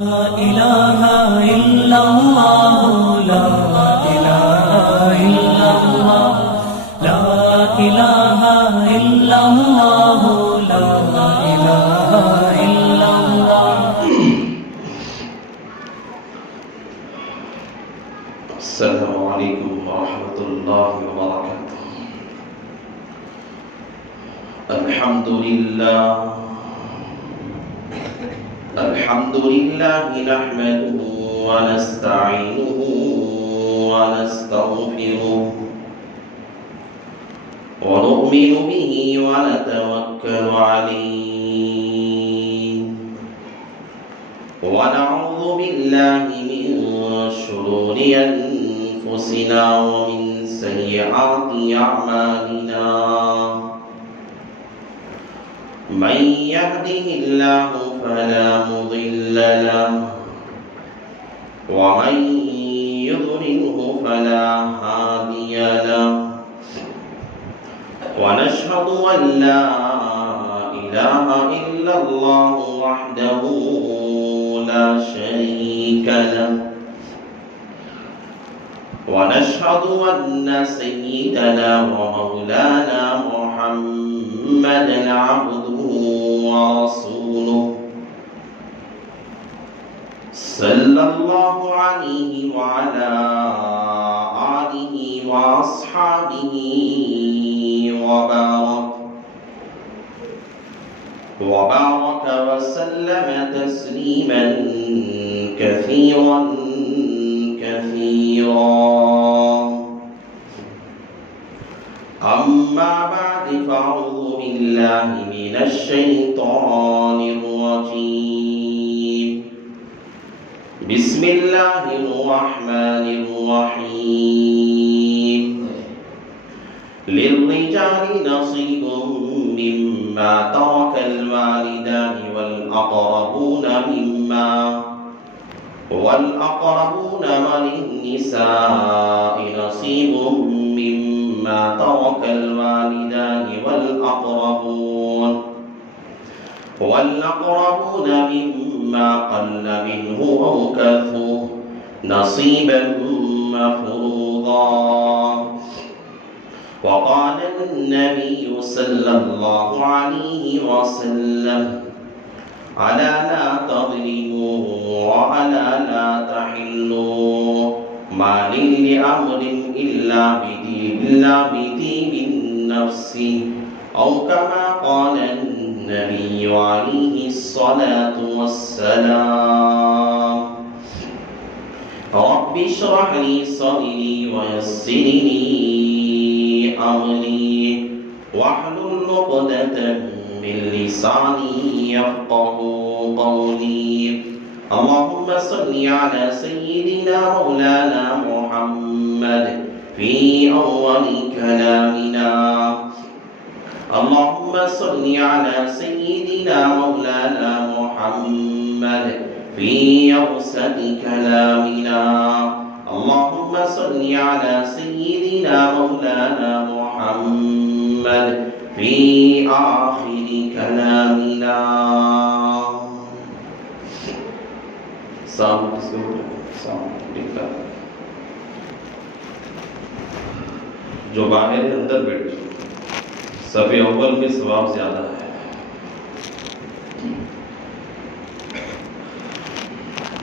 لا إله إلا الله لا إله إلا الله لا إله إلا الله لا إله إلا الله. السلام عليكم ورحمة الله وبركاته. الحمد لله نحمده ونستعينه ونستغفره ونؤمن به ونتوكل عليه ونعوذ بالله من شرور أنفسنا ومن سيئات أعمالنا. من يهده الله فلا مضل له ومن يضلله فلا هادي له. ونشهد أن لا إله إلا الله وحده لا شريك له. ونشهد أن سيدنا ومولانا محمدا عبده ورسوله صلى الله عليه وعلى آله وأصحابه وبارك وسلم تسليما كثيرا. أما بعد فأعوذ بالله من الشيطان الرجيم. بسم الله الرحمن الرحيم. للرجال نصيب مما ترك الوالدان والأقربون وللنساء نصيب مما ترك الوالدان والأقربون مما قل منه أو كثر نصيبا مفروضا. وقال النبي صلى الله عليه وسلم: ألا لا تظلموا وألا لا تحلوا ما لأمر إلا بطيب النفس أو كما قال النبي عليه الصلاة والسلام. رب اشرح لي صدري ويسر لي أمري واحلل عقدة من لساني يفقه قولي. اللهم صل على سيدنا مولانا محمد في أول كلامنا. اللهم صل على سيدنا مولانا محمد في أوسط كلامنا. اللهم صل على سيدنا مولانا محمد في آخر كلامنا. جو باہر ہے اندر بیٹھ جاؤ، صف اول میں ثواب زیادہ ہے.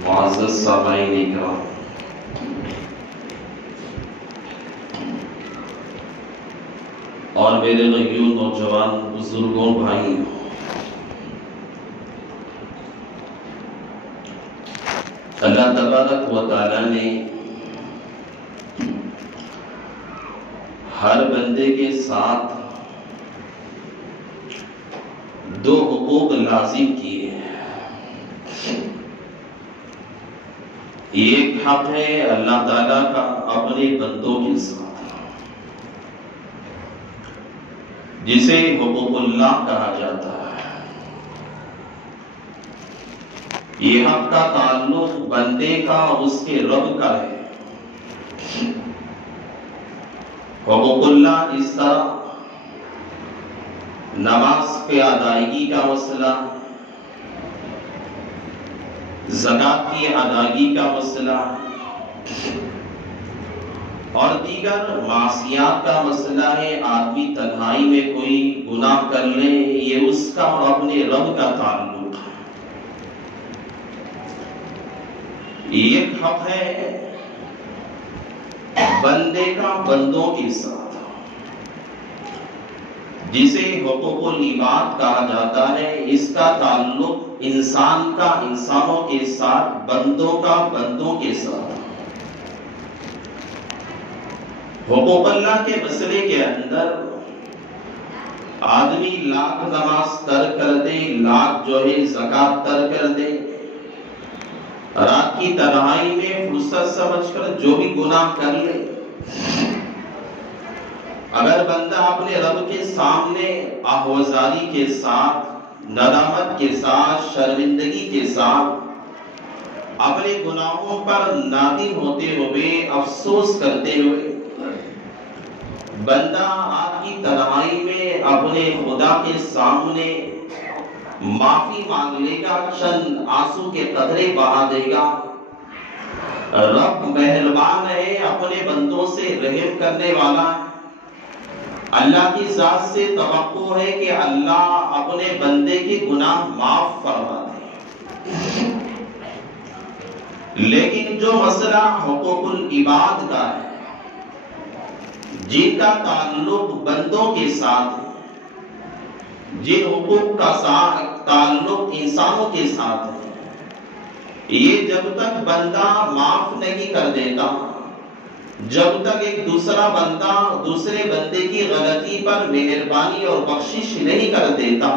معزز سامعین کرام، اور میرے غیور نوجوان بزرگوں بھائی، اللہ تبارک و تعالی نے ہر بندے کے ساتھ دو حقوق لازم کیے ہیں. ایک حق ہے اللہ تعالیٰ کا اپنے بندوں کے ساتھ، جسے حقوق اللہ کہا جاتا ہے. یہ حق کا تعلق بندے کا اس کے رب کا ہے. حقوق اللہ اس طرح نماز کے ادائیگی کا مسئلہ، زکات کی ادائیگی کا مسئلہ اور دیگر معصیات کا مسئلہ ہے. آدمی تنہائی میں کوئی گناہ کر لے، یہ اس کا اور اپنے رب کا تعلق ہے. ایک حق ہے بندے کا بندوں کے ساتھ، جسے حقوق العباد کہا جاتا ہے. اس کا تعلق انسان کا انسانوں کے ساتھ، بندوں کا بندوں کے ساتھ. حقوق اللہ کے مسئلے کے اندر آدمی لاکھ نماز ترک کر دے، لاکھ جو ہے زکات ترک کر دے، رات کی تنہائی میں فرصت سمجھ کر جو بھی گناہ کر لے، اگر بندہ اپنے رب کے سامنے آہوازاری کے ساتھ، ندامت کے ساتھ، شرمندگی کے ساتھ اپنے گناہوں پر نادم ہوتے ہوئے، افسوس کرتے ہوئے بندہ آج کی تنہائی میں اپنے خدا کے سامنے معافی مانگ لے گا، چند آنسو کے قطرے بہا دے گا. رب مہربان ہے، اپنے بندوں سے رحم کرنے والا ہے. اللہ کی ذات سے توقع ہے کہ اللہ اپنے بندے کے گناہ معاف فرما دے. لیکن جو مسئلہ حقوق العباد کا ہے، جن کا تعلق بندوں کے ساتھ ہے، جن حقوق کا تعلق انسانوں کے ساتھ ہے، یہ جب تک بندہ معاف نہیں کر دیتا، جب تک ایک دوسرا بندہ دوسرے بندے کی غلطی پر مہربانی اور بخشش نہیں کر دیتا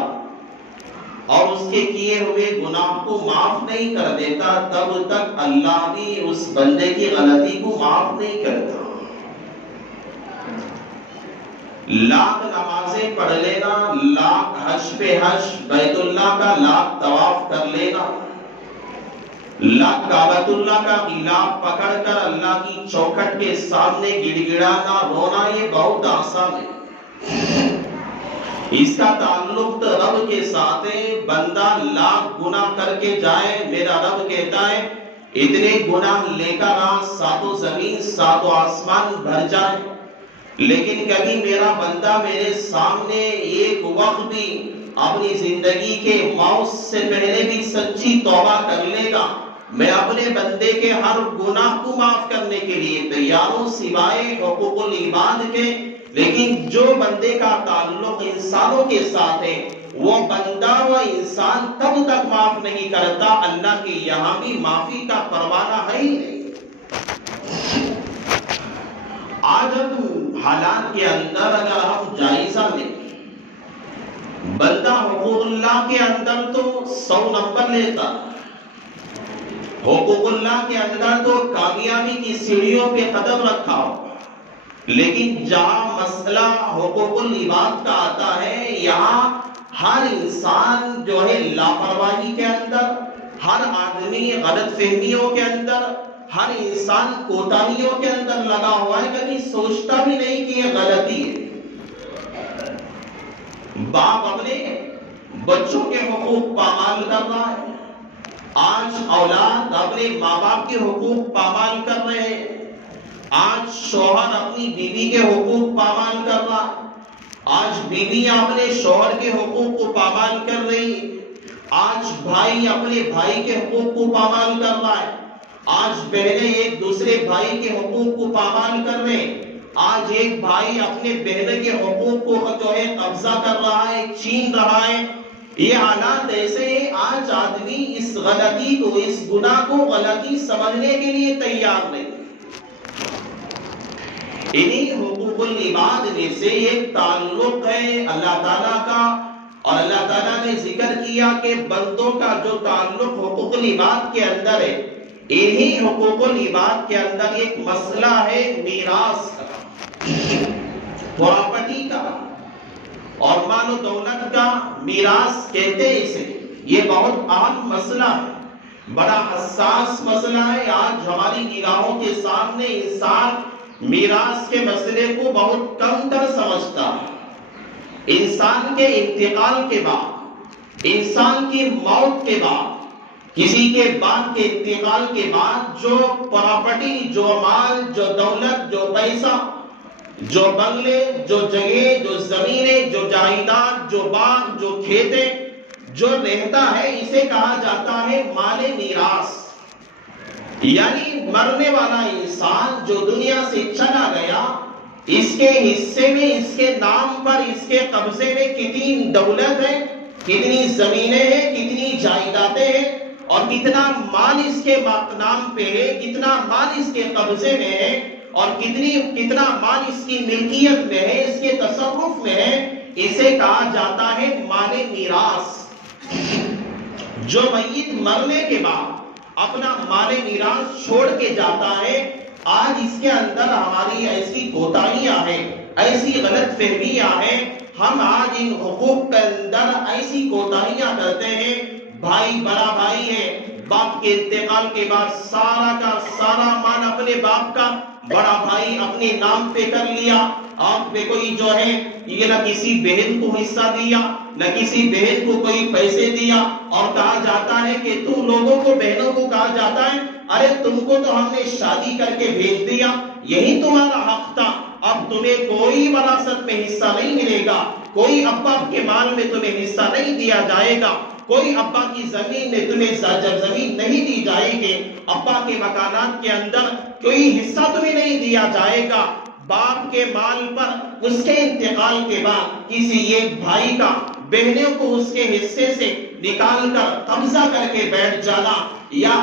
اور اس کے کیے ہوئے گناہ کو معاف نہیں کر دیتا، تب تک اللہ بھی اس بندے کی غلطی کو معاف نہیں کرتا. لاکھ نمازیں پڑھ لینا، لاکھ حج پہ حج، بیت اللہ کا لاکھ طواف کر لینا، لاکھ کعبۃ اللہ کا غلاف پکڑ کر اللہ کی چوکھٹ کے سامنے گڑ گڑانا، رونا، یہ بہت آسان ہے. اس کا تعلق تو رب کے ساتھ ہے. بندہ لاکھ گناہ کر کے جائے، میرا رب کہتا ہے اتنے گناہ لے کر ساتوں زمین ساتوں آسمان بھر جائے، لیکن کبھی میرا بندہ میرے سامنے ایک وقت بھی اپنی زندگی کے موت سے پہلے بھی سچی توبہ کر لے گا، میں اپنے بندے کے ہر گناہ کو معاف کرنے کے لیے تیار ہوں، سوائے حقوق العباد کے. لیکن جو بندے کا تعلق انسانوں کے ساتھ ہے، وہ بندہ و انسان تب تک معاف نہیں کرتا، اللہ کے یہاں بھی معافی کا پروانہ ہے ہی نہیں. آج ہم حالات کے اندر اگر ہم جائزہ لیں، بندہ حقوق اللہ کے اندر تو 100 نمبر لیتا، حقوق اللہ کے اندر تو کامیابی کی سیڑھیوں پہ قدم رکھا ہو، لیکن جہاں مسئلہ حقوق العباد کا آتا ہے، یہاں ہر انسان جو ہے لاپرواہی کے اندر، ہر آدمی غلط فہمیوں کے اندر، ہر انسان کوتاہیوں کے اندر لگا ہوا ہے، کبھی سوچتا بھی نہیں کہ یہ غلطی ہے. باپ اپنے بچوں کے حقوق پامال کر رہا ہے، آج اولاد اپنے ماں باپ کے حقوق پامال کر رہے ہیں، آج شوہر اپنی بیوی کے حقوق پامال کر رہا، آج بیویاں اپنے شوہر کے حقوق کو پامال کر رہی، آج بھائی اپنے بھائی کے حقوق کو پامال کر رہا ہے، آج بہنیں ایک دوسرے بھائی کے حقوق کو پامال کر رہے ہیں، آج ایک بھائی اپنے بہن کے حقوق کو جو ہے قبضہ کر رہا ہے، چھین رہا ہے. یہ حالات ایسے ہیں، آج آدمی اس غلطی کو، اس گناہ کو غلطی سمجھنے کے لیے تیار نہیں. انہی حقوق العباد میں سے ایک تعلق ہے اللہ تعالیٰ کا، اور اللہ تعالیٰ نے ذکر کیا کہ بندوں کا جو تعلق حقوق العباد کے اندر ہے، انہی حقوق العباد کے اندر ایک مسئلہ ہے میراث کا، پراپرٹی کا اور مال و دولت کا. میراث کہتے ہیں اسے. یہ بہت اہم مسئلہ ہے، بڑا حساس مسئلہ ہے. آج ہماری نگاہوں کے سامنے انسان میراث کے مسئلے کو بہت کم تر سمجھتا ہے. انسان کے انتقال کے بعد، انسان کی موت کے بعد کسی کے بعد کے انتقال کے بعد جو پراپرٹی، جو مال، جو دولت، جو پیسہ، جو بنگلے، جو جگہ، جو زمینیں، جو جائیداد، جو باغ، جو کھیتیں جو رہتا ہے، اسے کہا جاتا ہے مال میراث۔ یعنی مرنے والا انسان جو دنیا سے چلا گیا، اس کے حصے میں، اس کے نام پر، اس کے قبضے میں کتنی دولت ہے، کتنی زمینیں ہیں، کتنی جائیدادیں ہیں، اور کتنا مال اس کے نام پہ ہے، کتنا مال اس کے قبضے میں ہے، اور کتنا مال اس کی ملکیت میں ہے، اس کے تصرف میں ہے، اسے کہا جاتا ہے مال میراث۔ جو میت مرنے کے بعد اپنا مال میراث چھوڑ کے جاتا ہے، آج اس کے اندر ہماری ایسی کوتاہیاں ہیں، ایسی غلط فہمیاں ہیں، ہم آج ان حقوق کے اندر ایسی کوتاہیاں کرتے ہیں۔ بھائی بڑا بھائی ہے، باپ کے انتقال کے بعد سارا کا سارا مال اپنے باپ کا بڑا بھائی اپنے نام پہ کر لیا، آپ پہ کوئی جو ہے یہ نہ کسی بہن کو حصہ دیا، نہ کسی بہن کو کوئی پیسے دیا، اور کہا جاتا ہے کہ تم لوگوں کو، بہنوں کو کہا جاتا ہے ارے تم کو تو ہم نے شادی کر کے بھیج دیا، یہی تمہارا حق تھا، اب تمہیں کوئی وراثت میں حصہ نہیں ملے گا، کوئی ابا کے مال میں تمہیں حصہ نہیں دیا جائے گا، کوئی ابا کی زمین میں تمہیں زمین نہیں دی جائے گی، ابا کے مکانات کے اندر کوئی حصہ تمہیں نہیں دیا جائے گا۔ باپ کے مال پر اس کے انتقال کے بعد کسی ایک بھائی کا بہنوں کو اس کے حصے سے نکال کر قبضہ کر کے بیٹھ جانا، یا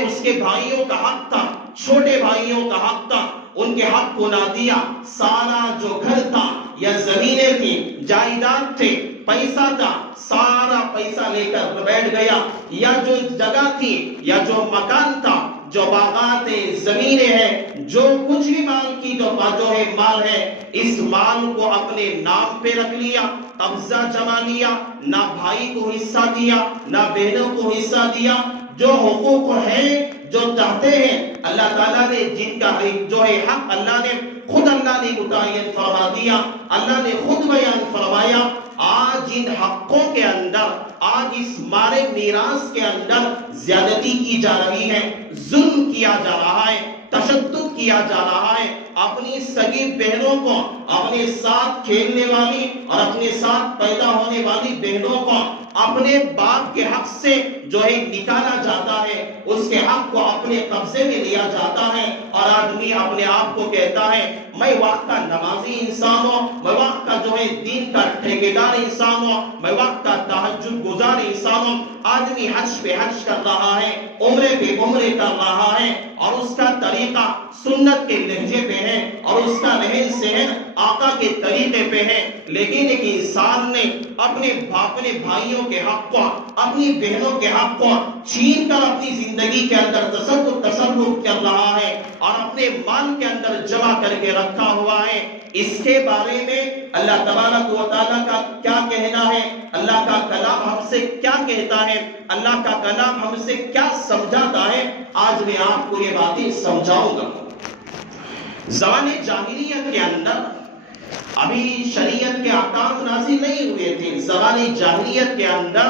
اس کے بھائیوں کا حق تھا، چھوٹے بھائیوں کا حق تھا، ان کے حق کو نہ دیا، سارا جو گھر تھا یا زمینیں تھی، جائیداد تھے، پیسہ تھا، سارا پیسہ لے کر بیٹھ گیا، یا جو جگہ تھی یا جو مکان تھا، جو باغات ہیں، زمینیں ہیں، جو کچھ بھی مال کی جو ہے مال ہے، اس مال کو اپنے نام پہ رکھ لیا، قبضہ جما لیا، نہ بھائی کو حصہ دیا، نہ بہنوں کو حصہ دیا۔ جو حقوق ہیں، جو چاہتے ہیں اللہ تعالیٰ نے جن کا جو ہے حق اللہ نے متعین فرما دیا، اللہ نے خود بیان فرمایا۔ آج ان حقوں کے اندر، آج اس مال میراث کے اندر زیادتی کی جا رہی ہے، ظلم کیا جا رہا ہے، تشدد کیا جا رہا ہے، اپنی سگی بہنوں کو، اپنے ساتھ کھیلنے والی اور اپنے ساتھ پیدا ہونے والی بہنوں کو اپنے باپ کے حق سے جو ہے نکالا جاتا ہے، اس کے حق کو اپنے قبضے میں لیا جاتا ہے، اور آدمی اپنے آپ کو کہتا ہے میں وقت کا نمازی انسان ہوں، میں وقت کا جو ہے دین کا ٹھیکیدار انسان ہوں، میں وقت کا تہجد گزار انسان ہوں۔ آدمی حج پہ حج کر رہا ہے، عمرے پہ عمرے کر رہا ہے، اور اس کا طریقہ سنت کے لہجے پہ ہے، اور اس کا رہن سہن آقا کے طریقے پہ ہے، لیکن ایک انسان نے اپنے بھائیوں کے حق کو، اپنی بہنوں کے حق کو چھین کر اپنی زندگی کے اندر تصرف کر رہا ہے، اور اپنے مال کے اندر جمع کر کے رکھا ہوا ہے۔ اس کے بارے میں اللہ تبارک و تعالیٰ کا کیا کہنا ہے، اللہ کا کلام ہم سے کیا کہتا ہے، اللہ کا کلام ہم سے کیا سمجھاتا ہے، آج میں آپ کو یہ باتیں سمجھاؤں گا۔ زمانِ جاہلیت کے اندر ابھی شریعت کے احکام نازل نہیں ہوئے تھے، زمانِ جاہلیت کے اندر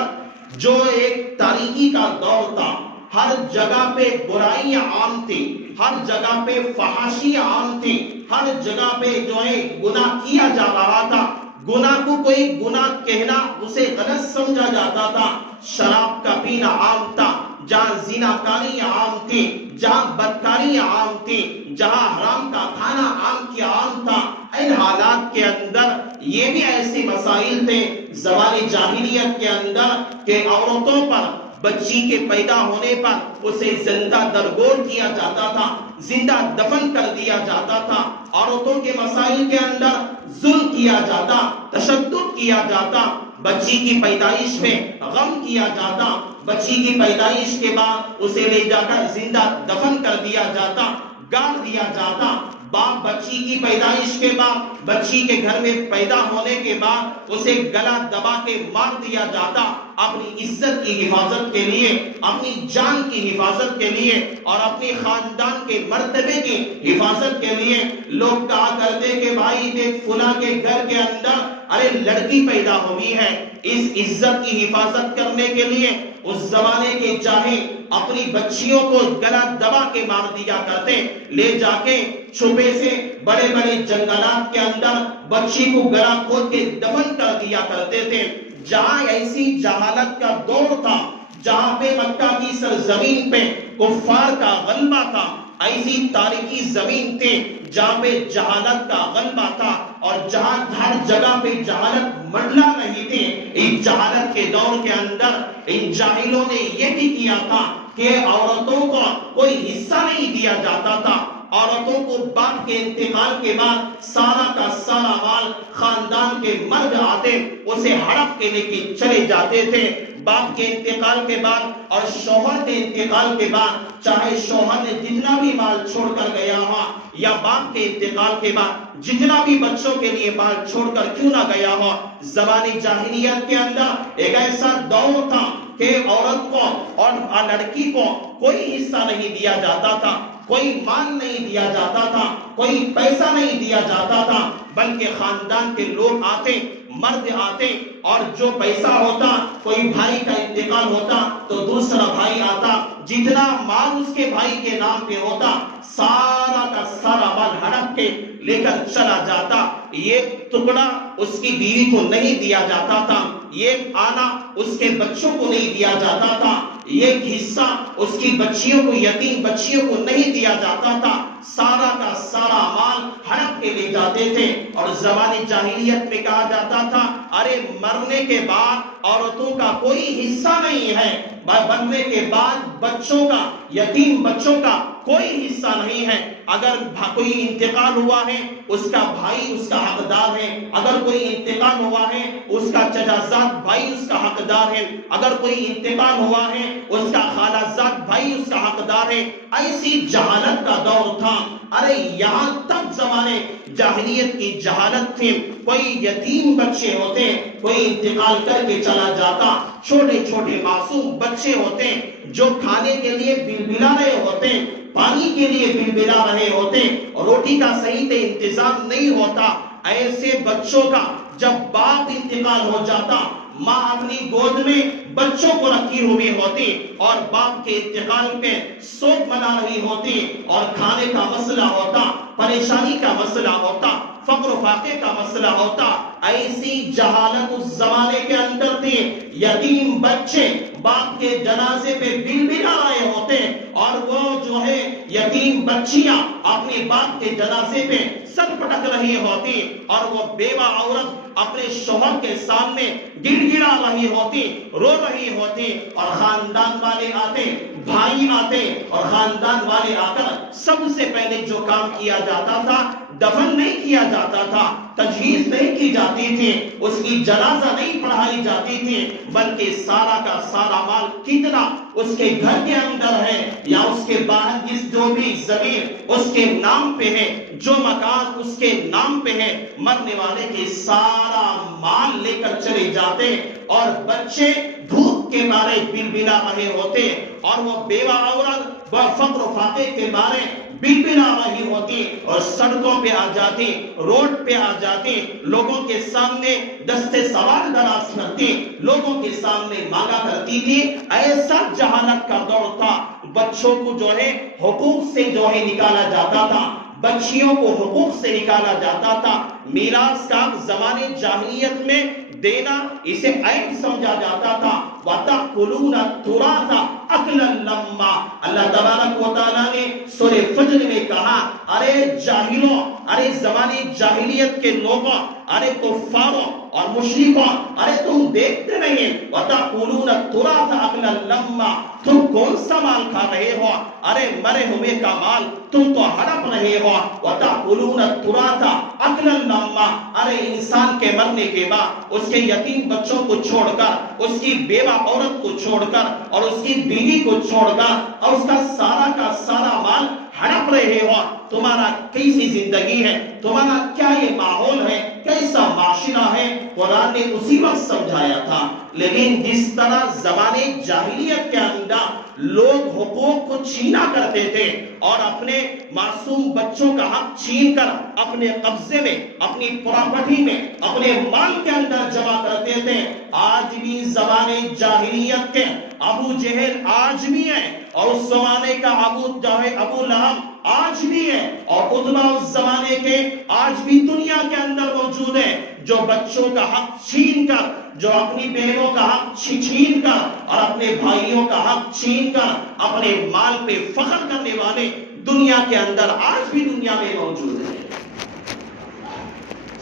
جو ایک تاریکی کا دور تھا، ہر جگہ پہ برائیاں عام تھی، ہر جگہ پہ فحاشی عام تھی، ہر جگہ پہ جو ہے گناہ کیا جا رہا تھا، گناہ کو کوئی گناہ کہنا اسے غلط سمجھا جاتا تھا، شراب کا پینا عام تھا، جہاں زناکاری عام تھی، جہاں بدکاری عام تھی، جہاں حرام کا کھانا عام تھا۔ ان حالات کے اندر یہ بھی ایسے مسائل تھے زمانِ جاہلیت کے اندر کہ عورتوں پر، بچی کے پیدا ہونے پر اسے زندہ درگور کیا جاتا تھا، زندہ دفن کر دیا جاتا تھا، عورتوں کے مسائل کے اندر ظلم کیا جاتا، تشدد کیا جاتا، بچی کی پیدائش میں غم کیا جاتا، بچی کی پیدائش کے بعد اسے لے جا کر زندہ دفن کر دیا جاتا، گاڑ دیا جاتا، باپ بچی کی پیدائش کے بعد، بچی کے گھر میں پیدا ہونے کے بعد اسے گلا دبا کے مار دیا جاتا، اپنی عزت کی حفاظت کے لیے، اپنی جان کی حفاظت کے لیے، اور اپنے خاندان کے مرتبے کی حفاظت کے لیے۔ لوگ کہا کرتے کہ بھائی دیکھ فلاں کے گھر کے اندر ارے لڑکی پیدا ہوئی ہے، اس عزت کی حفاظت کرنے کے لیے اس زمانے کے چاہے اپنی بچیوں کو گلا دبا کے مار دیا کرتے، لے جا کے چھپے سے بڑے بڑے جنگلات کے اندر بچی کو گلا کھود کے دفن کر دیا کرتے تھے۔ جہاں ایسی جہالت کا دور تھا، جہاں پہ مکہ کی سرزمین پہ کفار کا غلبہ تھا، ایسی تاریخی زمین تھے جہاں پہ جہالت کا غلبہ تھا، اور جہاں ہر جگہ پہ جہالت منڈلا نہیں تھی، اس جہالت کے دور کے اندر ان جاہلوں نے یہ بھی کیا تھا کہ عورتوں کو کوئی حصہ نہیں دیا جاتا تھا۔ عورتوں کو باپ کے انتقال کے بعد سارا کا سارا مال خاندان کے مرد آتے اسے ہڑپ کے لے کے چلے جاتے تھے۔ باپ کے انتقال کے بعد اور شوہر کے انتقال کے بعد چاہے شوہر نے جتنا بھی مال چھوڑ کر گیا ہو، یا باپ کے انتقال کے بعد جتنا بھی بچوں کے لیے مال چھوڑ کر کیوں نہ گیا ہو، زمانے جاہلیت کے اندر ایک ایسا دور تھا کہ عورت کو اور لڑکی کو کوئی حصہ نہیں دیا جاتا تھا، کوئی مال نہیں دیا جاتا تھا، کوئی پیسہ نہیں دیا جاتا تھا، بلکہ خاندان کے لوگ آتے، مرد آتے، اور جو پیسہ ہوتا، کوئی بھائی کا انتقال ہوتا تو دوسرا بھائی آتا، جتنا مال اس کے بھائی کے نام پہ ہوتا سارا کا سارا مال ہڑپ کے لے کر چلا جاتا۔ یہ ٹکڑا اس کی بیوی کو نہیں دیا جاتا تھا، یہ آنا اس کے بچوں کو نہیں دیا جاتا تھا، یہ حصہ اس کی بچیوں کو، یتیم بچیوں کو نہیں دیا جاتا تھا، سارا کا سارا مال ہڑپ کے لے جاتے تھے۔ اور زمانے جاہلیت میں کہا جاتا تھا ارے مرنے کے بعد عورتوں کا کوئی حصہ نہیں ہے، مرنے کے بعد بچوں کا، یتیم بچوں کا کوئی حصہ نہیں ہے۔ اگر کوئی انتقال ہوا ہے اس کا بھائی اس کا حقدار ہے، اگر کوئی انتقال ہوا ہے اس کا چچا زاد بھائی اس کا حقدار ہے، اگر کوئی انتقال ہوا ہے اس کا خالہ زاد بھائی اس کا حقدار ہے۔ ایسی جہالت کا دور تھا، ارے یہاں تک زمانے جاہلیت کی جہالت تھی، کوئی یتیم بچے ہوتے، کوئی انتقال کر کے چلا جاتا، چھوٹے چھوٹے معصوم بچے ہوتے جو کھانے کے لیے بلبلا رہے ہوتے، پانی کے لیے بلبلا رہے ہوتے، روٹی کا صحیح سے انتظام نہیں ہوتا۔ ایسے بچوں کا جب باپ انتقال ہو جاتا، ماں اپنی گود میں بچوں کو رکھی ہوئی ہوتی اور باپ کے انتقال پہ سوگ منا رہی ہوتی، اور کھانے کا مسئلہ ہوتا، پریشانی کا مسئلہ ہوتا، فقر و فاقے کا مسئلہ ہوتا۔ ایسی جہالت اس زمانے کے اندر تھی، یتیم بچے باپ کے جنازے پہ بلبلا رہے ہوتے، اور وہ جو ہے یتیم بچیاں اپنے باپ کے جنازے پہ سر پٹک رہی ہوتی، اور وہ بیوہ عورت اپنے شوہر کے سامنے گڑ گڑا رہی ہوتی، رو رہی ہوتی، اور خاندان والے آتے، بھائی آتے، اور خاندان والے آ کر سب سے پہلے جو کام کیا جاتا تھا، دفن نہیں کیا جاتا تھا، تجہیز نہیں کی جاتی تھی، اس کی جنازہ نہیں پڑھائی جاتی تھی، بلکہ سارا کا سارا مال کتنا اس کے گھر کے اندر ہے یا اس کے باہر جس جو بھی زمین اس کے نام پہ ہے، جو مکان اس کے نام پہ ہے، مرنے والے کے سارا مال لے کر چلے جاتے، اور بچے بھوک کے مارے بلبلا رہے ہوتے، اور وہ بیوہ عورت فقر و فاقے کے مارے بلبلا رہی ہوتی، اور سڑکوں پہ آ جاتی، روڈ پہ آ جاتی، لوگوں کے سامنے دستے سوال دراز کرتی، لوگوں کے سامنے مانگا کرتی تھی۔ ایسا جہالت کا دور تھا، بچوں کو جو ہے حقوق سے جو ہے نکالا جاتا تھا، بچیوں کو حقوق سے نکالا جاتا تھا۔ میراث کا زمانے جاہلیت میں دینا اسے عیب سمجھا جاتا تھا۔ وَتَأْكُلُونَ التُّرَاثَ أَكْلًا لَمًّا، اللہ تبارک و تعالیٰ نے سورہ فجر میں کہا ارے جاہلوں، ارے زمانے جاہلیت کے لوگوں، ارے کفاروں اور مشرکوں، ارے تم دیکھتے نہیں، وَتَأْكُلُونَ التُّرَاثَ أَكْلًا لَمًّا، تم کون سا مال کھا رہے ہو؟ ارے مرے ہوئے کا مال تم تو ہڑپ رہے ہو۔ وَتَأْكُلُونَ التُّرَاثَ أَكْلًا لَمًّا، ارے انسان کے مرنے کے بعد اس کے یتیم بچوں کو چھوڑ کر، اس کی بیوہ عورت کو چھوڑ کر، اور اس کی بیوی کو چھوڑ کر، اور اس کا سارا مال ہڑپ رہے ہو۔ تمہارا کیسی زندگی ہے؟ تمہارا کیا یہ ماحول ہے؟ کیسا معاشرہ ہے؟ قرآن نے اسی وقت سمجھایا تھا۔ لیکن جس طرح زمانے جاہلیت کے اندر لوگ حقوق کو چھینا کرتے تھے اور اپنے معصوم بچوں کا حق چھین کر اپنے قبضے میں، اپنی پراپرٹی میں، اپنے مال کے اندر جمع کرتے تھے، آج بھی زمانے جاہلیت کے ابو جہل آج بھی ہے، اور اس زمانے کا ابو لہب آج بھی ہے، اور اتبا اس زمانے کے آج بھی دنیا کے اندر موجود ہے، جو بچوں کا حق چھین کر، جو اپنی بہنوں کا حق چھین کر اور اپنے بھائیوں کا حق چھین کر اپنے مال پہ فخر کرنے والے دنیا کے اندر آج بھی دنیا میں موجود ہیں۔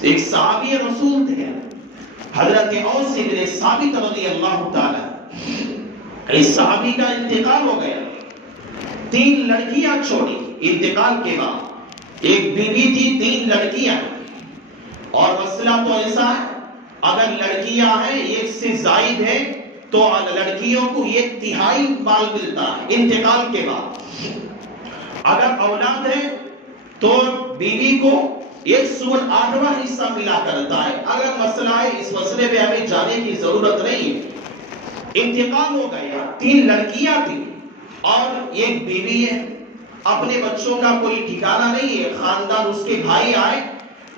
ایک صحابی رسول تھے حضرت اوس بن ثابت رضی اللہ تعالی، اس صحابی کا انتقال ہو گیا، 3 لڑکیاں چھوڑی انتقال کے بعد، ایک بیوی تھی 3 لڑکیاں، اور مسئلہ تو ایسا ہے اگر لڑکیاں ہیں 1 سے زائد ہے تو لڑکیوں کو 1/3 مال ملتا ہے انتقال کے بعد، اگر اولاد ہے تو بیوی کو 1/8واں حصہ ملا کرتا ہے۔ اگر مسئلہ ہے اس مسئلے میں ہمیں جانے کی ضرورت نہیں ہے۔ انتقال ہو گیا، 3 لڑکیاں تھیں اور 1 بیوی ہے، اپنے بچوں کا کوئی ٹھکانہ نہیں ہے، خاندان اس کے بھائی آئے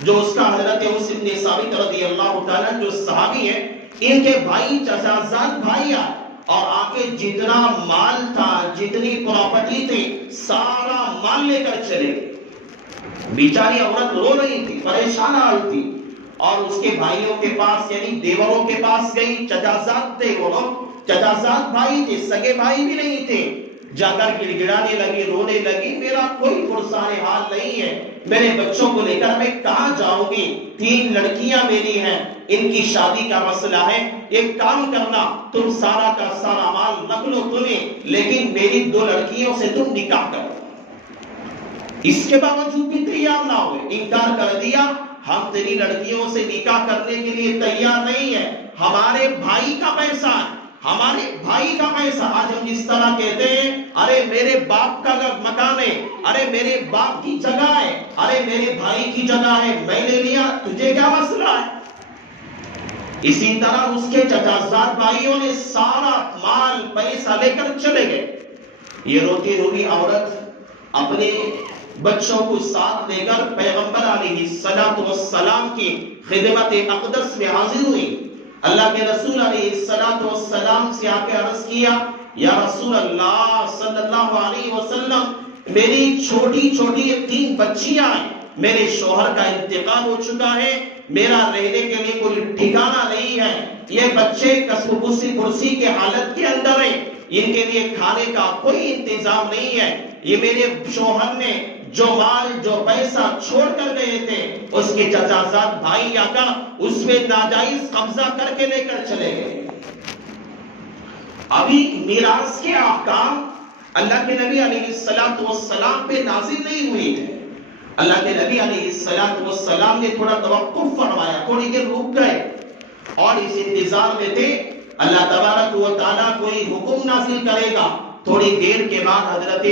جو اس کا حضرت اوس بن ثابت رضی اللہ تعالیٰ جو صحابی ہے، ان کے بھائی چچا زاد بھائی آئے اور آکے جتنا مال تھا، جتنی پراپرٹی تھی، سارا مال لے کر چلے۔ بیچاری عورت رو رہی تھی، پریشان حال تھی، اور اس کے بھائیوں کے پاس یعنی دیوروں کے پاس گئی، چچا زاد تھے وہ لوگ، چچا زاد بھائی تھے، سگے بھائی بھی نہیں تھے، جا کر گڑ گڑانے لگی، رونے لگی، میرا کوئی پرسان حال نہیں ہے، میرے بچوں کو لے کر میں کہاں جاؤں گی، 3 لڑکیاں میری ہیں، ان کی شادی کا مسئلہ ہے، ایک کام کرنا تم سارا کا سارا مال رکھ لو تمہیں، لیکن میری 2 لڑکیوں سے تم نکاح کرو۔ اس کے باوجود بھی تیار نہ ہوئے، انکار کر دیا، ہم تیری لڑکیوں سے نکاح کرنے کے لیے تیار نہیں ہے، ہمارے بھائی کا پیسہ ہے، ہمارے بھائی کا پیسہ۔ آج ہم جس طرح کہتے ہیں ارے میرے باپ کا مکان ہے، ارے میرے باپ کی جگہ ہے، ارے میرے بھائی کی جگہ ہے، میں نے لیا، تجھے کیا مسئلہ ہے؟ اسی طرح اس کے چچا زاد بھائیوں نے سارا مال پیسہ لے کر چلے گئے۔ یہ روتی روئی عورت اپنے بچوں کو ساتھ لے کر پیغمبر علیہ السلام کی خدمت اقدس میں حاضر ہوئی۔ اللہ کے رسول علیہ السلام سے آ کے عرض کیا، یا رسول اللہ صلی اللہ علیہ وسلم، میری چھوٹی چھوٹی 3 بچیاں ہیں، میرے شوہر کا انتقال ہو چکا ہے، میرا رہنے کے لیے کوئی ٹھکانہ نہیں ہے، یہ بچے کرسی کے حالت کے اندر ہیں، ان کے لیے کھانے کا کوئی انتظام نہیں ہے، یہ میرے شوہر نے جو مال جو پیسہ چھوڑ کر گئے تھے اس کے چچا زاد بھائی آ کر اس میں ناجائز قبضہ کر کے لے کر چلے گئے۔ ابھی میراث کے احکام اللہ کے نبی علیہ السلام پہ نازل نہیں ہوئے تھے، اللہ کے نبی علیہ السلام نے تھوڑا توقف فرمایا، تھوڑی دیر رک گئے اور اس انتظار میں تھے اللہ تبارک و تعالیٰ کوئی حکم نازل کرے گا۔ تھوڑی دیر کے بعد حضرت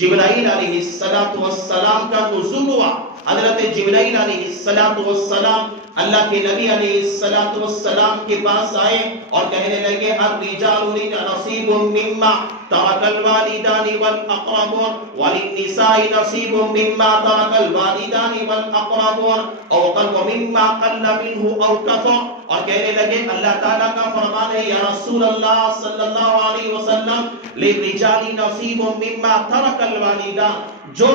جبرائیل علیہ السلام کا نزول ہوا۔ حضرت جبرائیل علیہ السلام اللہ کے نبی علیہ السلام کے پاس آئے اور کہنے لگے، الرجال نصیب مما ترک الوالدان والاقربون وللنساء نصیب مما ترک الوالدان والاقربون او مما قل منه او کثر، اور کہنے لگے اللہ تعالیٰ کا فرمان ہے یا رسول اللہ صلی اللہ علیہ وسلم، للرجال نصیب مما ترک الوالدان، جو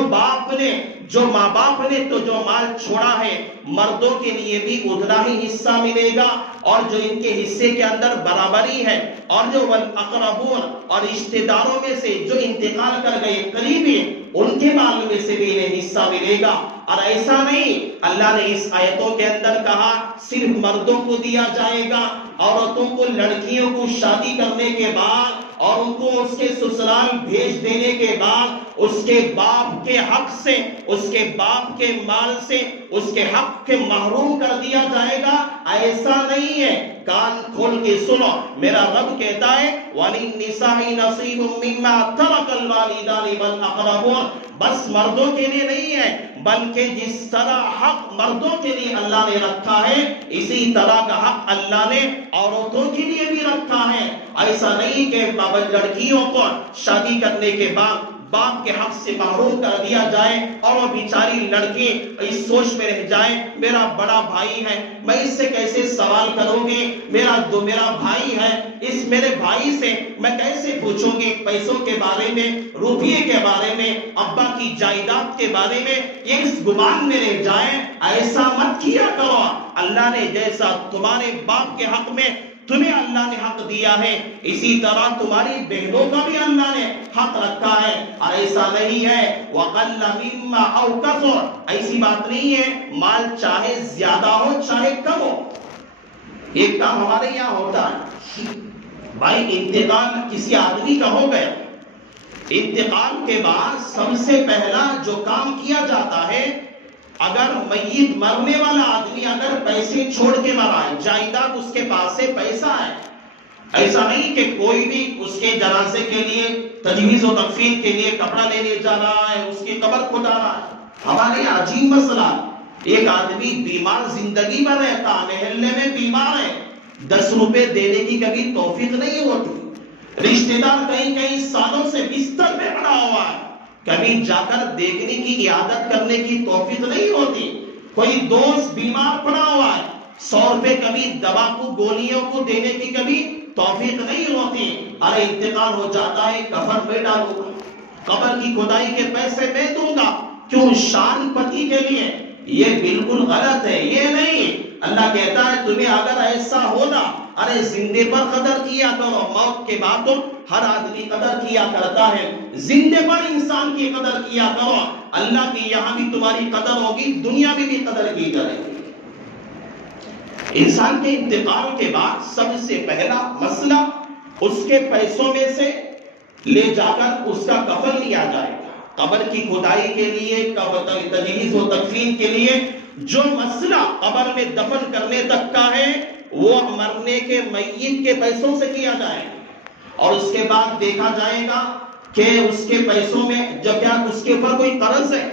ماں باپ نے تو جو مال چھوڑا ہے مردوں کے لیے بھی اتنا ہی حصہ ملے گا، اور جو ان کے حصے کے اندر برابری ہے، اور جو والاقربون اور رشتہ داروں میں سے جو انتقال کر گئے قریبی ان کے مال میں سے بھی انہیں حصہ ملے گا۔ اور ایسا نہیں، اللہ نے اس آیتوں کے اندر کہا صرف مردوں کو دیا جائے گا، عورتوں کو لڑکیوں کو شادی کرنے کے بعد اور ان کو اس کے سسرال بھیج دینے کے بعد اس کے باپ کے حق سے، اس کے باپ کے مال سے اس کے حق کے محروم کر دیا جائے گا، ایسا نہیں ہے۔ کان کھول کے سنو، میرا رب کہتا ہے وَلِلنِّسَاءِ نَصِيبٌ مِّمَّا تَرَكَ الْوَالِدَانِ وَالْأَقْرَبُونَ، بس مردوں کے لیے نہیں ہے بلکہ جس طرح حق مردوں کے لیے اللہ نے رکھا ہے اسی طرح کا حق اللہ نے عورتوں کے لیے بھی رکھا ہے۔ ایسا نہیں کہ لڑکیوں کو شادی کرنے کے بعد باپ کے حق سے محروم کر دیا جائے اور وہ بیچاری لڑکی اس سوچ میں رہ جائے میرا بڑا بھائی ہے، میں اس سے کیسے سوال کروں گی، میرا بھائی ہے، اس میرے بھائی سے میں کیسے پوچھوں گی پیسوں کے بارے میں، روپیے کے بارے میں، ابا کی جائیداد کے بارے میں، یہ اس گمان میں رہ جائے۔ ایسا مت کیا کرو۔ اللہ نے جیسا تمہارے باپ کے حق میں تمہیں اللہ نے حق دیا ہے، اسی طرح تمہاری بہنوں کا بھی اللہ نے حق رکھا ہے۔ اور ایسا نہیں ہے وَقَلَّ مِمَّا أَوْ كَثُرَ، ایسی بات نہیں ہے مال چاہے زیادہ ہو چاہے کم ہو۔ ایک کام ہمارے یہاں ہوتا ہے، بھائی انتقال کسی آدمی کا ہو گیا، انتقال کے بعد سب سے پہلا جو کام کیا جاتا ہے، اگر میت مرنے والا آدمی اگر پیسے چھوڑ کے مرا ہے، جائیداد اس کے پاس سے پیسہ ہے، ایسا نہیں کہ کوئی بھی اس کے جنازے کے لیے تجویز و تکفین کے لیے کپڑا لینے جا رہا ہے، اس کی قبر کھدا رہا ہے۔ ہمارے یہاں عجیب مسئلہ، ایک آدمی بیمار زندگی میں رہتا، محلے میں بیمار ہے، 10 روپے دینے کی کبھی توفیق نہیں ہوتی، رشتہ دار کہیں سالوں سے بستر میں پڑا ہوا ہے، کبھی جا کر دیکھنے کی عیادت کرنے کی توفیق نہیں ہوتی، کوئی دوست بیمار پڑا ہوا ہے، 100 روپے کبھی دوا کو گولیوں کو دینے کی کبھی توفیق نہیں ہوتی، ارے انتقال ہو جاتا ہے کفن میں ڈالوں گا، قبر کی کھدائی کے پیسے میں دوں گا، کیوں؟ شان پتی کے لیے۔ یہ بالکل غلط ہے، یہ نہیں۔ اللہ کہتا ہے تمہیں اگر ایسا ہونا، ارے زندے پر قدر کیا کرو، موت کے بعد تو ہر آدمی قدر کیا کرتا ہے، زندے پر انسان کی قدر کیا کرو، اللہ کی یہاں بھی تمہاری قدر ہوگی، دنیا میں بھی قدر کی کرے گی۔ انسان کے انتقال کے بعد سب سے پہلا مسئلہ اس کے پیسوں میں سے لے جا کر اس کا کفن لیا جائے گا، قبر کی کھدائی کے لیے، تجہیز و تکفین کے لیے جو مسئلہ قبر میں دفن کرنے تک کا ہے وہ مرنے کے میت کے پیسوں سے کیا جائے گا، اور اس کے بعد دیکھا جائے گا کہ اس کے پیسوں میں جب کیا اس کے اوپر کوئی قرض ہے،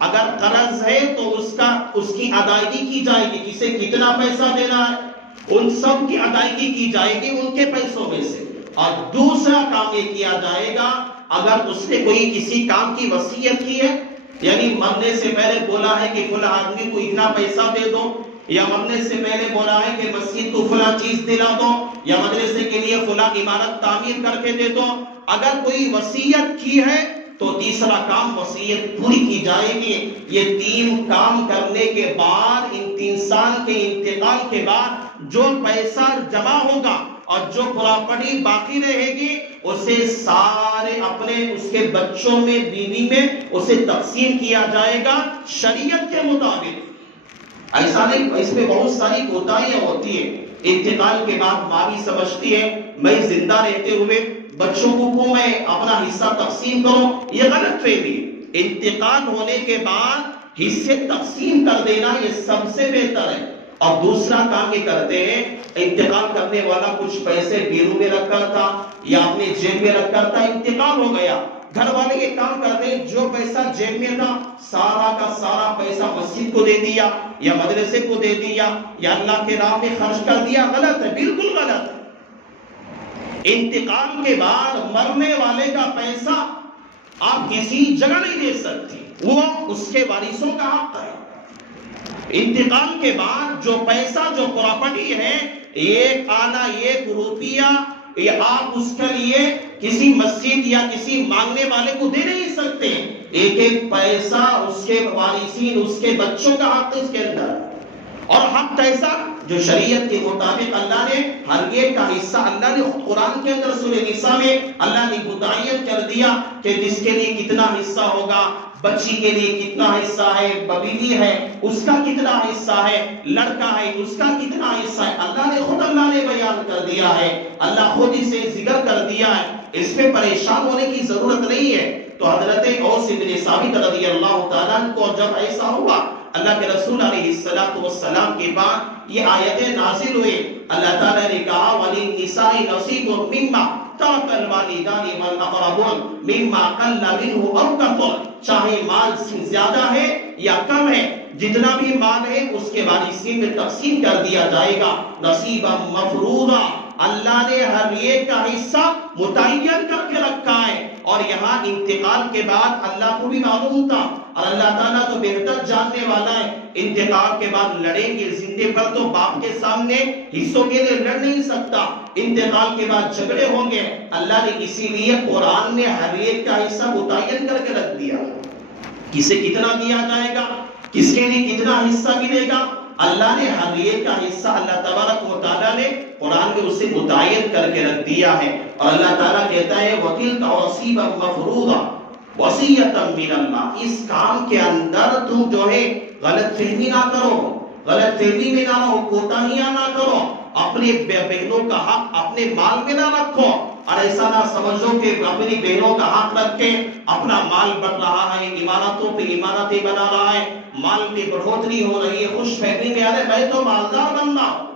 اگر قرض ہے تو اس کی ادائیگی کی جائے گی، کسے کتنا پیسہ دینا ہے ان سب کی ادائیگی کی جائے گی ان کے پیسوں میں سے۔ اور دوسرا کام یہ کیا جائے گا، اگر اس نے کوئی کسی کام کی وصیت کی ہے، یعنی مرنے سے پہلے بولا ہے کہ فلاں آدمی کو اتنا پیسہ دے دو، یا مرنے سے پہلے بولا ہے کہ مسجد کو فلاں چیز دلا دو، یا مدرسے کے لیے فلاں عمارت تعمیر کر کے دے دو، اگر کوئی وصیت کی ہے تو تیسرا کام وصیت پوری کی جائے گی۔ یہ 3 کام کرنے کے بعد انسان کے انتقال کے بعد جو پیسہ جمع ہوگا اور جو پراپرٹی باقی رہے گی اسے سارے اپنے اس کے بچوں میں، بیوی میں اسے تقسیم کیا جائے گا شریعت کے مطابق۔ ایسا نہیں، اس میں بہت ساری کوتاہیاں ہوتی ہیں۔ انتقال کے بعد ماں بھی سمجھتی ہے میں زندہ رہتے ہوئے بچوں کو میں اپنا حصہ تقسیم کروں، یہ غلط فہمی۔ انتقال ہونے کے بعد حصے تقسیم کر دینا یہ سب سے بہتر ہے۔ اور دوسرا کام یہ کرتے ہیں، انتقال کرنے والا کچھ پیسے بیرو میں رکھا تھا یا اپنے جیب میں رکھا تھا، انتقال ہو گیا، گھر والے یہ کام کرتے ہیں جو پیسہ جیب میں تھا سارا کا سارا پیسہ مسجد کو دے دیا یا مدرسے کو دے دیا یا اللہ کے راہ میں خرچ کر دیا۔ غلط ہے، بالکل غلط ہے۔ انتقال کے بعد مرنے والے کا پیسہ آپ کسی جگہ نہیں دے سکتے، وہ اس کے وارثوں کا حق ہے۔ انتقال کے بعد جو پیسہ، جو پراپرٹی ہے، 1 آنا 1 روپیہ، یہ آپ اس کے لیے کسی مسجد یا کسی مانگنے والے کو دے نہیں سکتے۔ ایک ایک پیسہ اس کے وارثین، اس کے بچوں کا حق اس کے اندر، اور حق کیسا جو شریعت کے مطابق اللہ نے ہر ایک کا حصہ، اللہ نے قرآن کے اندر سورہ نساء میں اللہ نے متعین کر دیا کہ جس کے لیے کتنا حصہ ہوگا، بچی کے لیے کتنا حصہ ہے، بیوی ہے اس کا کتنا حصہ ہے، لڑکا ہے اس کا کتنا حصہ ہے، اللہ نے بیان کر دیا ہے، اللہ خود اسے ذکر کر دیا ہے، اس میں پریشان ہونے کی ضرورت نہیں ہے۔ تو حضرت اوس بن ثابت رضی اللہ تعالیٰ عنہ کو جب ایسا ہوا، اللہ کے رسول علیہ السلام کے بعد یہ آیتیں نازل ہوئے، اللہ تعالیٰ نے کہا وَلِلنِّسَاءِ نَصِيبٌ مِّمَّا تَرَكَ الْوَالِدَانِ وَالْأَقْرَبُونَ مِمَّا قَلَّ مِنْهُ أَوْ كَثُرَ، چاہے مال زیادہ ہے یا کم ہے، جتنا بھی مال ہے اس کے وارثین میں تقسیم کر دیا جائے گا۔ نصیبًا مفروضا، اللہ نے ہر ایک کا حصہ متعین کر کے رکھا ہے، اور یہاں انتقال کے بعد اللہ کو بھی معلوم تھا، اور اللہ تعالیٰ تو بہتر جاننے والا ہے، انتقال کے بعد لڑیں گے، زندے پر تو باپ کے سامنے حصوں کے لیے لڑ نہیں سکتا، انتقال کے بعد جھگڑے ہوں گے۔ اللہ نے اسی لیے قرآن میں ہر ایک کا حصہ متعین کر کے رکھ دیا، کسے کتنا دیا جائے گا، کس کے لیے کتنا حصہ ملے گا۔ اللہ نے ہر ایک کا حصہ اللہ تبارک و تعالیٰ نے قرآن میں اسے متعین کر کے رکھ دیا ہے، اور اللہ تعالیٰ کہتا ہے وَتِلْكَ نَصِيبًا مَفْرُوضًا وَصِيَّةً مِّنَ اللَّهِ۔ اس کام کے اندر تم جو ہے غلط فہمی نہ کرو، غلط فہمی میں نہ رہو، کوتاہیاں نہ کرو، اپنے بہنوں کا حق اپنے مال میں نہ رکھو، اور ایسا نہ سمجھو کہ اپنی بہنوں کا حق رکھ کے اپنا مال بڑھ رہا ہے، عمارتوں پہ عمارتیں بنا رہا ہے، مال کی بڑھوتری ہو رہی ہے، خوش فہمی میں آ رہے میں تو مالدار بن رہا ہوں۔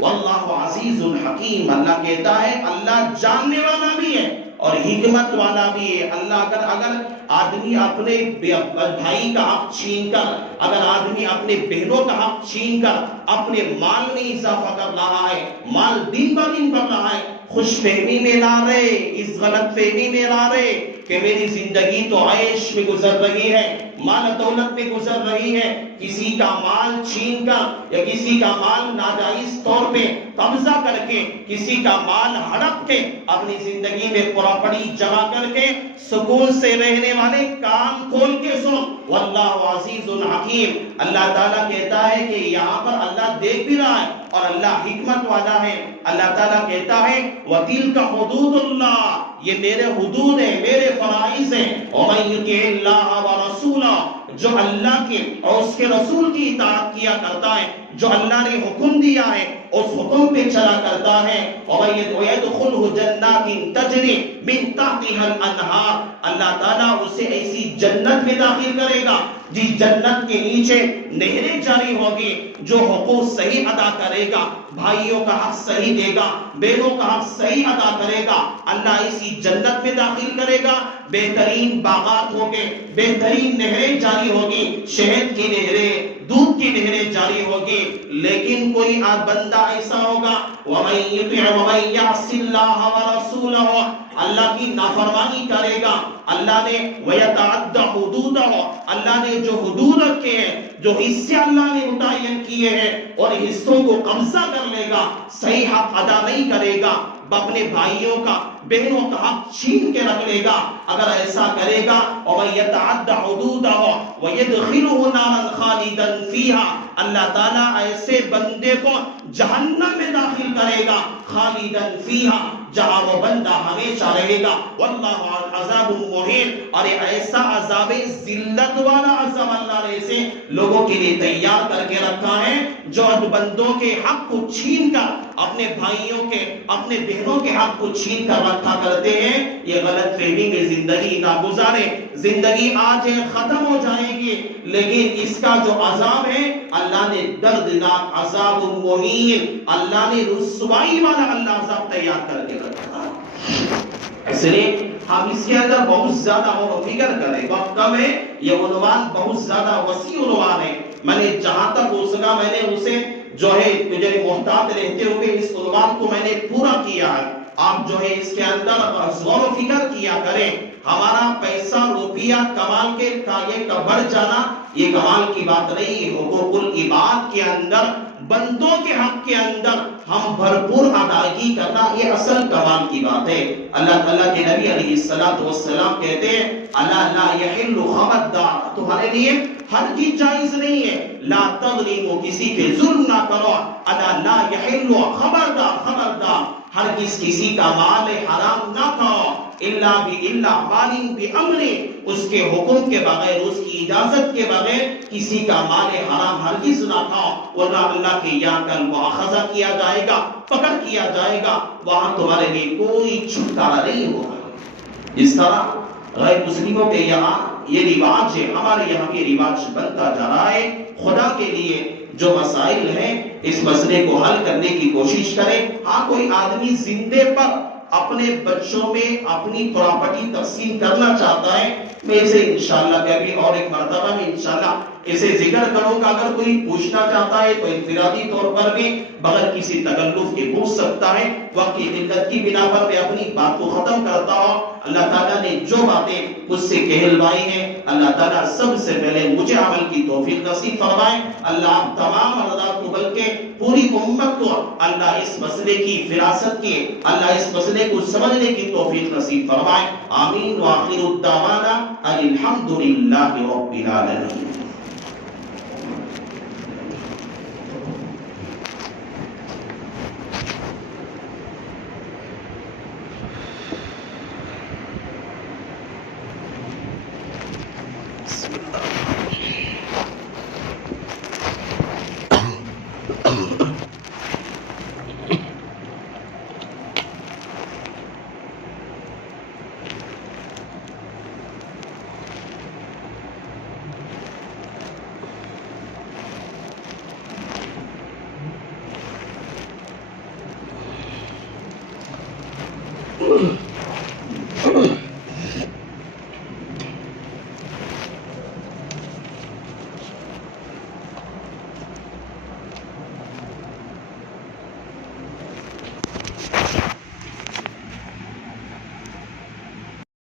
واللہ عزیز الحکیم، اللہ کہتا ہے اللہ جاننے والا بھی ہے اور حکمت والا بھی ہے۔ اللہ اگر آدمی اپنے بھائی کا حق چھین کر، اگر آدمی اپنے بہنوں کا حق چھین کر اپنے مال میں اضافہ کر رہا ہے، مال دن بہ دن بڑھ رہا ہے، خوش فہمی میں نہ رہے، اس غلط فہمی میں نہ رہے کہ میری زندگی تو عیش میں گزر رہی ہے، مال دولت میں گزر رہی ہے، کسی کا مال چھین کر یا کسی کا مال ناجائز طور پہ قبضہ کر کے، کسی کا مال ہڑپ کے اپنی زندگی میں پراپرٹی جمع کر کے سکون سے رہنے والے کان کھول کے سنو، واللہ عزیز الحکیم۔ اللہ تعالیٰ کہتا ہے کہ یہاں پر اللہ دیکھ بھی رہا ہے اور اللہ حکمت والا ہے۔ اللہ تعالیٰ کہتا ہے وَتِلْكَ حُدُودُ اللَّهِ، یہ میرے حدود ہیں، میرے فرائض ہیں، وَمَن يُطِعِ اللَّهَ وَرَسُولَهُ، جو اللہ کے اور اس کے رسول کی اطاعت کیا کرتا ہے، جو اللہ نے حکم دیا ہے اس حکم پہ چلا کرتا ہے، وَيَدْخُلْهُ جَنَّاتٍ تَجْرِي مِن تَحْتِهَا الْأَنْهَارُ، اللہ تعالیٰ اسے ایسی جنت میں داخل کرے گا جس جنت کے نیچے نہریں جاری ہوگی، جو حقوق صحیح ادا کرے گا، بھائیوں کا حق صحیح دے گا، بہنوں کا حق صحیح ادا کرے گا، اللہ اسی جنت میں داخل کرے گا۔ بہترین باغات ہوگے، بہترین نہریں جاری ہوگی، شہد کی نہریں، دودھ کی نہریں جاری ہوگی، لیکن کوئی بندہ ایسا ہوگا وَمَن يُطِعْ وَمَن يَعْصِ اللَّهَ وَرَسُولَهُ، اللہ کی نافرمانی کرے گا، اللہ نے وَيَتَعَدَّ حُدُودَهُ، اللہ نے جو حدود رکھے ہیں، جو حصے اللہ نے متعین کیے ہیں اور حصوں کو قبضہ کر لے گا، صحیح حق ادا نہیں کرے گا، اپنے بھائیوں کا بہنوں کا حق چھین کے رکھ لے گا، اگر ایسا کرے گا وَيَتَعَدَّ حُدُودَهُ وَيَدْخِلُهُ نَارًا خَالِدًا فِيهَا، اللہ تعالیٰ ایسے بندے کو جہنم میں داخل کرے گا، خالداً فیہا، جہاں وہ بندہ ہمیشہ رہے گا، واللہ عذاب مہین، اور ایسا عذاب ذلت والا عذاب اللہ نے اسے لوگوں کے لیے تیار کر کے رکھا ہے جو بندوں کے حق کو چھین کر اپنے بھائیوں کے، اپنے بہنوں کے حق کو چھین کر رکھا کرتے ہیں۔ یہ غلط فہمی میں زندگی نہ گزارے، زندگی آج ختم ہو جائے گی، لیکن اس کا جو عذاب ہے اللہ نے دردناک عذاب مہین، اللہ نے رسوائی والا اللہ عذاب تیار کر کے رکھا ہے۔ اس لیے ہم اس کے اندر بہت زیادہ غور و فکر کریں، وقت کم ہے، یہ عنوان بہت زیادہ وسیع عنوان ہے، میں نے جہاں تک ہو سکا میں نے اسے جو ہے مجھے محتاط رہتے ہوئے اس عنوان کو میں نے پورا کیا ہے۔ آپ جو ہے اس کے اندر غور و فکر کیا کریں، ہمارا پیسہ روپیہ کمال کے یہ بڑھ جانا یہ کمال کی بات نہیں، حقوق العباد کے اندر، بندوں کے حق کے اندر ہم بھرپور ادائیگی کرنا یہ اصل کمال کی بات ہے۔ اللہ تعالیٰ کے نبی علیہ السلام کہتے ہیں الا لا یحل، خبردار تمہارے لیے ہر چیز جائز نہیں ہے، لا تظلموا، کسی پہ ظلم نہ کرو، الا لا یحل، خبردار ہر کسی کا مال حرام نہ کھاؤ، الا مال بامر، اس کے حکم کے بغیر، اس کی اجازت کے بغیر کسی کا مال حرام ہرگز نہ کھاؤ، ورنہ اللہ کے یہاں کل مؤاخذہ کیا جائے گا، پکڑ کیا جائے گا، وہاں تمہارے لیے کوئی چھٹکارا نہیں ہوگا۔ اس طرح غیر مسلموں کے یہاں یہ رواج ہے، ہمارے یہاں یہ رواج بنتا جا رہا ہے۔ خدا کے لیے جو مسائل ہیں اس مسئلے کو حل کرنے کی کوشش کریں۔ ہاں کوئی آدمی زندے پر اپنے بچوں میں اپنی پراپرٹی تقسیم کرنا چاہتا ہے، میں اسے انشاءاللہ کبھی اور ایک مرتبہ میں انشاءاللہ اسے ذکر کروں گا، اگر کوئی پوچھنا چاہتا ہے تو انفرادی طور پر بھی بغیر کسی تکلف کے پوچھ سکتا ہے۔ وقت کی قلت کی بنا پر میں اپنی بات کو ختم کرتا ہوں۔ اللہ تعالیٰ نے جو باتیں مجھ سے کہلوائی ہیں اللہ تعالیٰ سب سے پہلے مجھے عمل کی توفیق نصیب فرمائے. اللہ آپ تمام حضرات کو بلکہ پوری امت کو اللہ اس مسئلے کی فراست کے اللہ اس مسئلے کو سمجھنے کی توفیق نصیب فرمائے. آمین. وآخر الدعوانا ان الحمد للہ رب العالمین.